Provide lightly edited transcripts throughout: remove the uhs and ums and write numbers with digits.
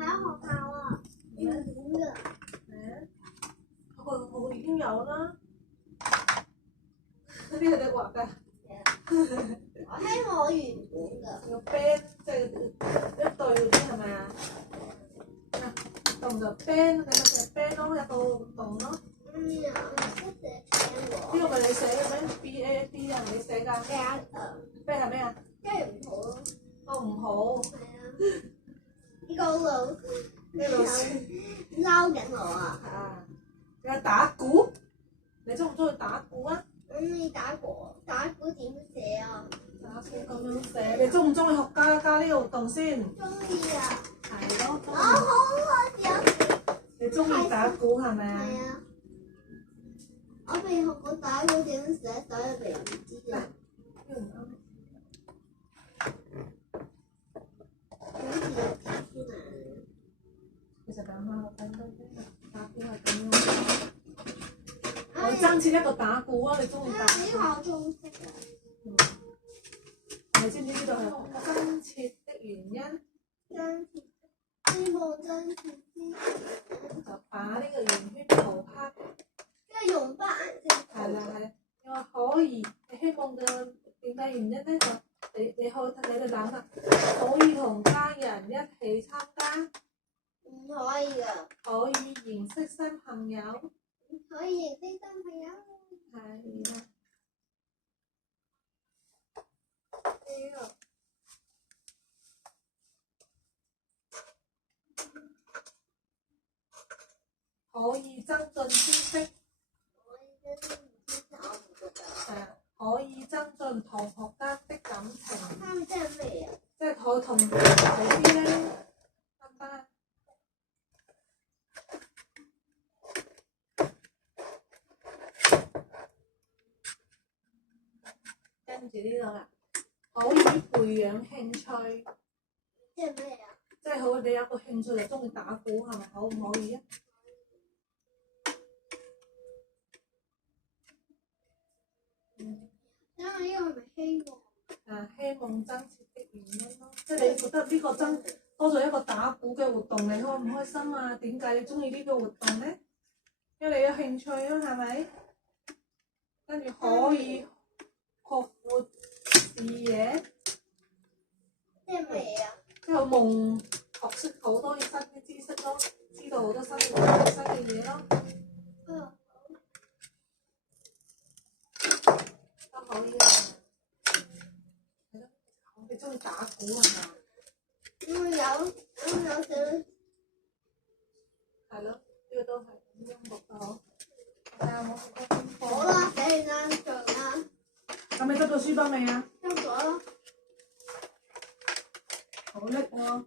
係啊，學校啊，要點㗎？係啊，我已經有啦。呢個你畫㗎？我希望我原本㗎。個 band 即係一對嗰啲係咪啊？活動就 band，你咪寫 band 咯，一個活動咯。我唔識寫 band 喎。呢個咪你寫嘅咩？BAD 啊，你寫㗎。band 係咩啊？即係唔好咯。哦，唔好。係啊。呢個老師嬲緊我啊！啊！你打鼓？你中唔中意打鼓啊？中意打鼓，打鼓點寫啊？打鼓咁樣寫，你中唔中意學加呢個活動先？中意啊！係咯。我好開心。你中意打鼓係咪啊？係啊。我未學過打鼓點寫，所以未唔知啊。呢個唔啱。其實咁啊，我睇到打鼓係咁樣。我增設一個打鼓啊！你中意打鼓？呢個中式啊。你知唔知呢度係增設的原因？增設，希望增設之就把呢個圓圈塗黑。即係用翻顏色。係啦係，你話可以，你希望嘅點解原因咧？就你哋諗啦，可以同家人一起參加。唔可以㗎。可以認識新朋友。可以認識新朋友。係啦。可以增進知識。可以增進同學間的感情。即係咩啊？即係佢同好啲咧，得唔得？跟住呢度啦，可以培養興趣。即係咩啊？即係好，你有個興趣就中意打鼓，係咪可唔可以啊？因為呢個係咪希望？希望增設的原因咯，即係你覺得呢個多咗一個打鼓嘅活動，你開唔開心啊？點解你中意呢個活動咧？因為你有興趣啊，係咪？跟住可以擴闊視野。即係咩啊？即係夢學識好多新嘅知識咯，知道好多新嘅嘢咯。都可以啊。係咯，你中意打鼓係嘛？有少。係咯，呢個都係音樂都好。睇下我個功課。好啦，寫完啦，做啦。咁你執到書包未啊？執咗啦。好叻喎！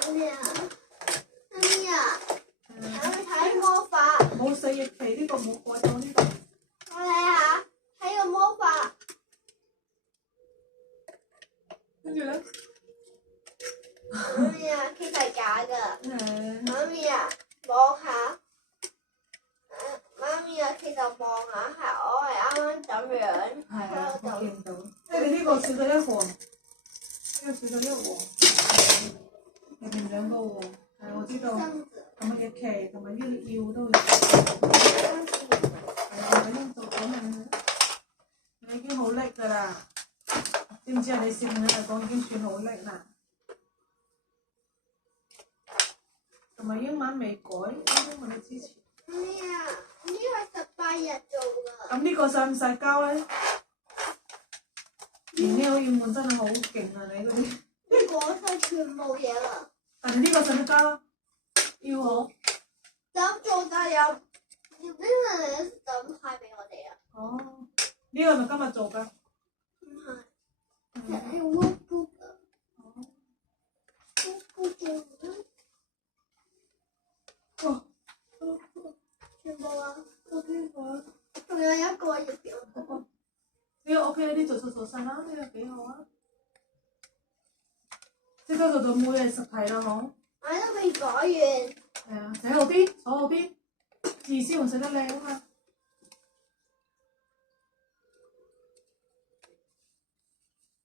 媽咪啊，媽咪啊，我去睇魔法。冇四翼奇呢個冇改到呢個。我睇下，睇個魔法。跟住咧。媽咪啊，其實係假㗎。係。媽咪啊，望下。媽咪啊，其實望下係我係啱啱咁樣。係啊，我見到。即係你呢個少咗一橫，呢個少咗一橫，入邊兩個橫。係我知道。同埋嘅旗同埋呢個腰都會。係咪做緊啊？你已經好叻㗎啦！知唔知啊？你小朋友嚟講已經算好叻啦。同埋英文未改，英文你之前。咩啊？呢個18日做㗎。咁呢個使唔使交咧？連呢個英文真係好勁啊！你嗰啲。呢個係全部嘢啦。但係呢個使唔使交啊？要好。咁做但有，呢個你咁派俾我哋啊？哦，呢個係咪今日做㗎？唔係，係 workbook 啊。哦。workbook 做唔得。哦。全部啊。OK 好。仲有一個要表。呢個 OK，呢啲做晒啦，呢個幾好啊！即刻做到每日實題啦，嗬。我都未改完。係啊，寫後邊，坐後邊，字先會寫得靚啊嘛。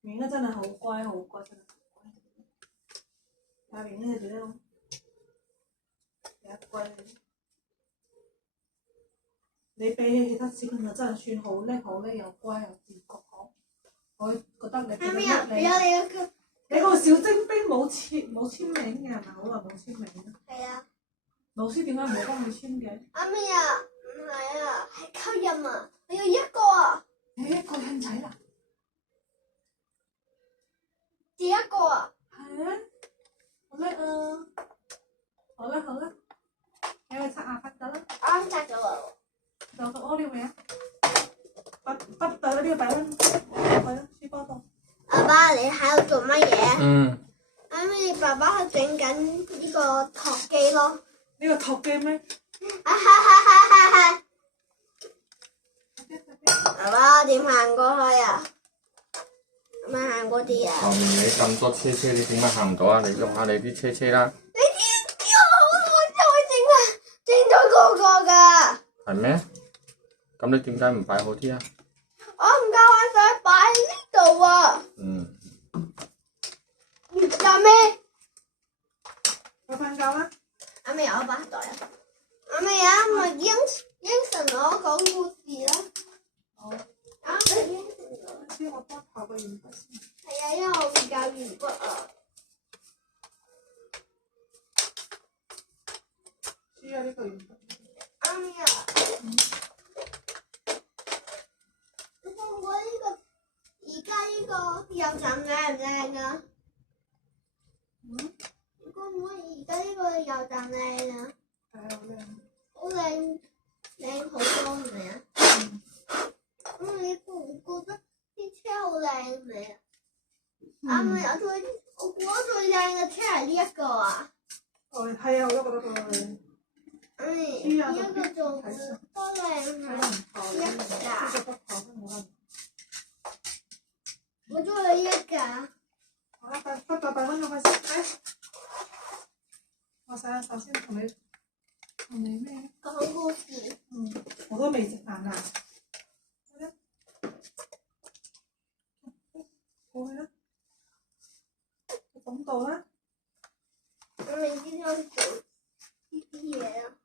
明嘅真係好乖，好乖，真係好乖。阿明嘅點樣？比較乖。你比起其他小朋友真係算好叻，好叻又乖又自覺好。我覺得你媽咪啊，俾咗你一個。你個小精兵冇簽名嘅係咪？好耐冇簽名啦。係啊。老師點解冇幫佢簽嘅？媽咪啊，唔係啊，係吸引啊，我要一個啊。你一個印仔啦？第一個啊。係啊，好叻啊！好啦好啦，你去刷牙發得啦。啱刷咗啦。做到屙尿未啊？不對啦，呢個擺翻去啦，書包度。爸爸，你喺度做乜嘢？媽咪，爸爸喺整緊呢個托機咯。呢個托機咩？啊哈哈哈哈哈！爸爸點行過去啊？點樣行過啲啊？後面你咁多車車，你點解行唔到啊？你喐下你啲車車啦。你知我好耐就會整咗個個㗎。係咩？咁你點解唔擺好啲啊？我唔夠我想擺喺呢度啊。有咩？去瞓覺啦。阿妹，我把袋啊。阿妹啊，咪應承我講故事啦。好。啊，你應承我。先我幫刨個鉛筆先。係啊，因為我唔夠鉛筆啊。需要呢個鉛筆。阿妹啊。你覺唔覺呢個而家呢個油站靚唔靚啊？你覺唔覺而家呢個油站靚啊？係啊，好靚。好靚，靚好多唔係啊？你覺唔覺得啲車好靚唔係啊？阿妹啊，我覺得最靚嘅車係呢一個啊。係啊，我都覺得佢靚。呢一個仲多靚啊！我中意呢一架。好啦，擺翻落去先。我洗下手先，同你咩？講故事。我都未食飯啊。過去啦。咁到啦。我明知我做呢啲嘢啊。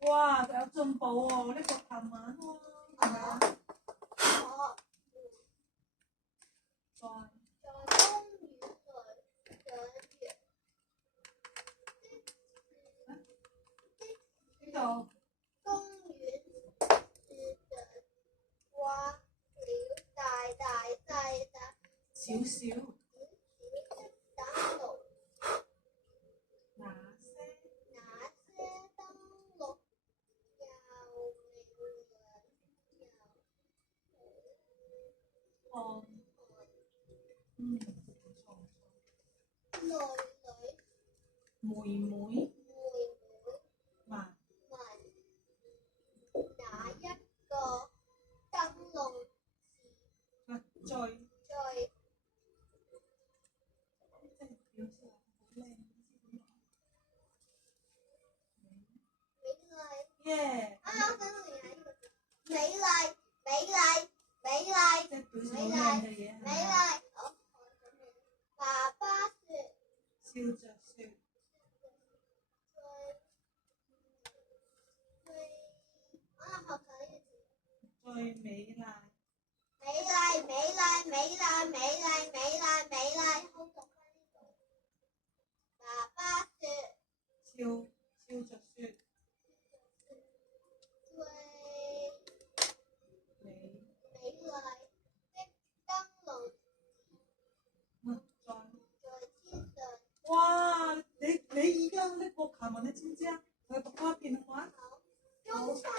哇，有進步喎！呢個琴晚喎，係咪啊？呢度。公園是花了大大細大少少。燈籠。那些燈籠妹妹。問哪一個燈籠最美麗。啊！我想到原來呢個字，美麗，美麗，美麗，美麗，美麗。爸爸說，笑着說，最美麗。美麗，美麗，美麗，美麗，美麗，美麗。好讀翻呢度。爸爸說，笑着說，最美麗的燈籠在天上。哇！你而家呢個琴日你知唔知啊？我讀多一遍好唔好啊？中山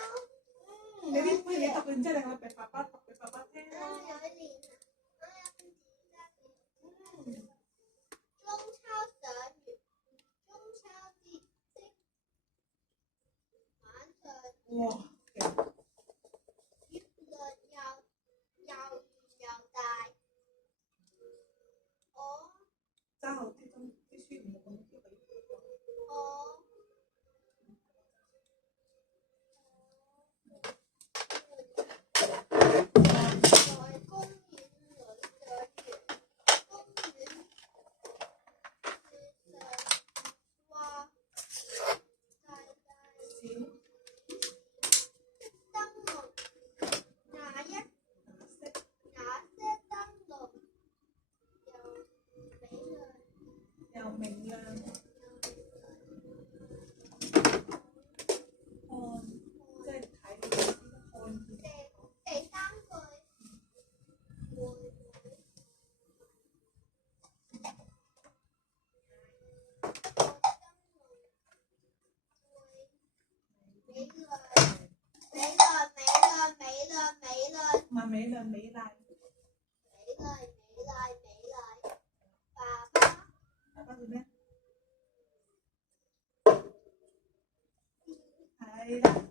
然之後你可以俾爸爸讀俾爸爸聽有咯。一年啊，嗯中秋12月，中秋節的晚上，哇，月亮又圓又大。我揸好啲書唔好咁跳俾我在公園裏賞月，公園樹上掛大大小燈籠，那些燈籠又明亮。又明亮。即係睇到看見。第三句會唔係美亮美麗。爸爸做咩？係啦。